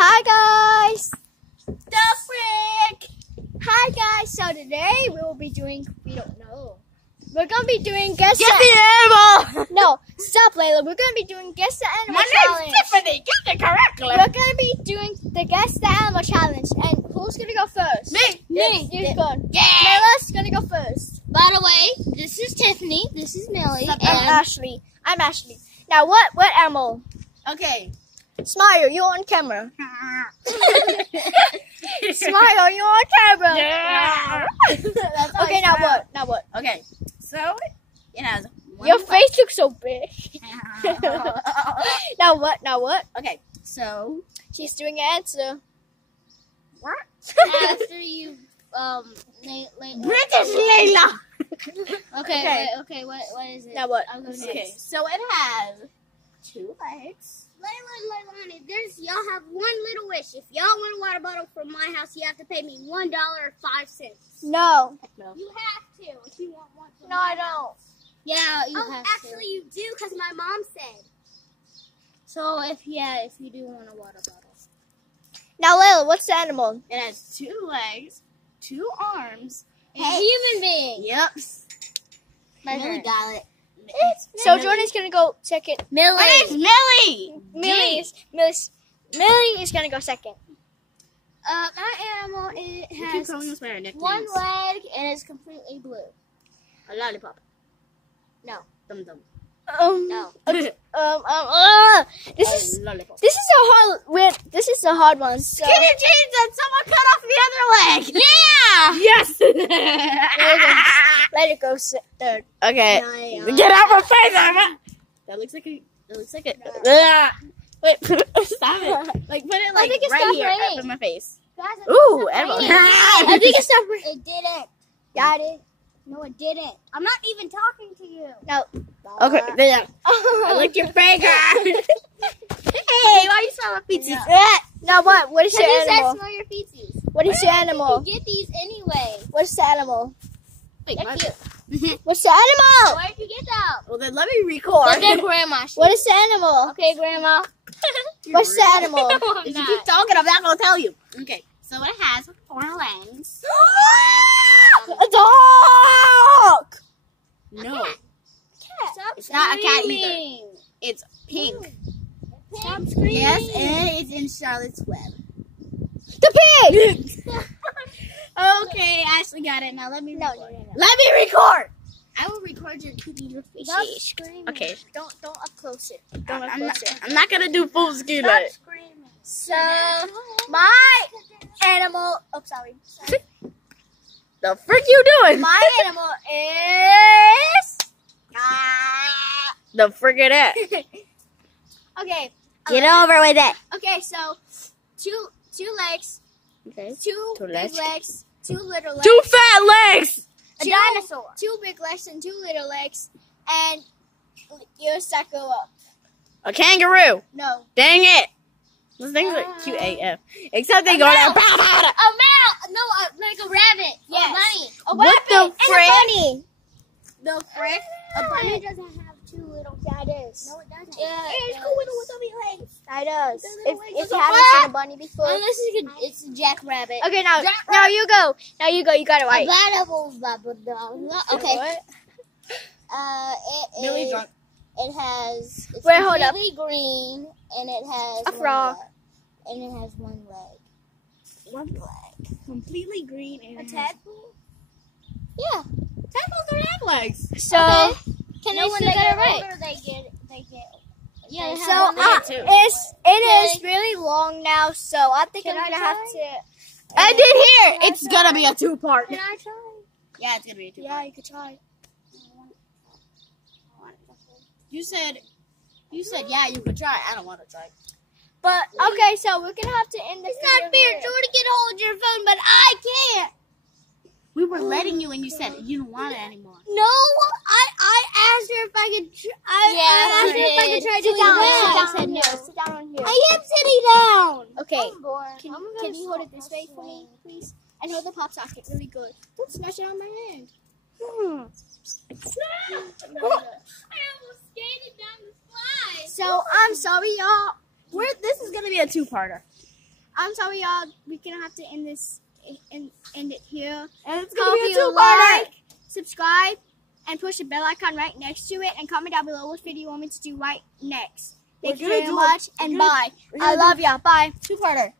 Hi guys! The frick! Hi guys! So today we will be doing, we don't know. We're gonna be doing guess the animal! No, stop Layla. We're gonna be doing guess the animal challenge. My name's Tiffany. Get it correctly. We're gonna be doing the guess the animal challenge. And who's gonna go first? Me. You're going. Yeah. Layla's gonna go first. By the way, this is Tiffany. This is Millie. I'm Ashley. I'm Ashley. Now what animal? Okay. Smile, you're on camera. Smile, you're on camera. Yeah. Okay, now what? Okay. So it has Your face looks so big. Now what? Okay. So She's doing an answer. what? After you, British Layla. Okay. What is it? Now what? I'm gonna say Okay. So it has 2 legs. Honey, y'all have one little wish. If y'all want a water bottle from my house, you have to pay me $1.05. No. No. You have to if you want one. No, I don't. Yeah, you have to. Actually, you do, because my mom said. So if you do want a water bottle. Now, Layla, what's the animal? It has 2 legs, 2 arms. A human being. Yep. Millie got it. So Jordan's gonna go second. Millie. My name's Millie. Millie is gonna go second. My animal, it Keep has calling us by our nicknames. one leg and is completely blue. A lollipop. No. Dum dum. No. This is Lollipop. this is a hard one. So Skinny jeans and someone cut off the other leg. Yeah. Yes. let it go third. Okay. Get out my face, Emma. That looks like a. Wait. Stop it. Like put it like think it right stopped here raining. up in my face. Guys, Ooh, Emma. I think it's not. It didn't. Yeah, it is. No, it didn't. I'm not even talking to you. No. Okay. There. I licked your finger. Hey, why you smell my pizza? Now what? What is your You said animal? smell your feces. What is your animal? You get these anyway. What's the animal? Wait, my What's the animal? Where did you get that? Well, then let me record. Look at Grandma. What is the animal? Okay, Grandma. What's the animal? If you keep talking, I'm not gonna tell you. Okay. So it has 4 legs. A dog. No, Stop it's not a cat either. screaming. It's pink. Stop screaming. Yes, and it's in Charlotte's Web. The pig. Okay, Ashley got it. Now let me record. No. Let me record. I will record your your Stop face. screaming. Okay. Don't up close it. Don't up I'm close not, it. I'm not gonna do full screen. Stop Right? screaming. So my animal. Oh, sorry. The frick you doing? My animal is. The frick it at? Okay. Get over with it. Okay. So two legs, Okay. two Two big legs. legs, 2 little legs. 2 fat legs. A dinosaur. 2 big legs and 2 little legs, and yours that go up. A kangaroo. No. Dang it. Those things are cute AF. Except they go down. A mouse. No, like a rabbit. Yes. A bunny. A What rabbit the and frick? a bunny. The frick? A bunny doesn't have 2 little. Yeah, it is. No, it doesn't. Yeah, It's it cool with does. the legs. It does. little legs. If you haven't seen a bunny before. Unless it's a jackrabbit. Okay, now you go. Now you go. You got it right. Okay. What? Millie's drunk. It has. It's Wait, hold up. completely green, and it has A frog. And it has 1 leg. 1 leg. Completely green and A tadpole? Yeah. Tadpoles don't have legs. So Can No, I when still they get get it right? older, they get. Yeah. They so have 1 leg. too. it is really long now. So I think Can I'm I gonna have try? to. I did hear. It's gonna be a 2-part. Can I try? Yeah, it's gonna be a 2-part. Yeah, you could try. You said yeah, you could try. I don't want to try. But okay, so we're gonna have to end this. It's not fair. Jordan can hold your phone, but I can't. We were letting you, and you said you don't want it anymore. No, I asked her if I could. I asked her if I could try Sit doing down. that. Sit down on here. Sit down on here. I am sitting down. Okay. I'm bored. Can you hold it this way for me, please? And hold the pop socket really good. Don't smash it on my hand. I almost skated down the slide. So I'm sorry, y'all. This is gonna be a 2-parter. I'm sorry, y'all. We're gonna have to end this. End it here. And it's So gonna be if a you two-parter. like, subscribe, and push the bell icon right next to it, and comment down below what video you want me to do right next. Thank you very much, and bye. I love y'all. Bye. Two-parter.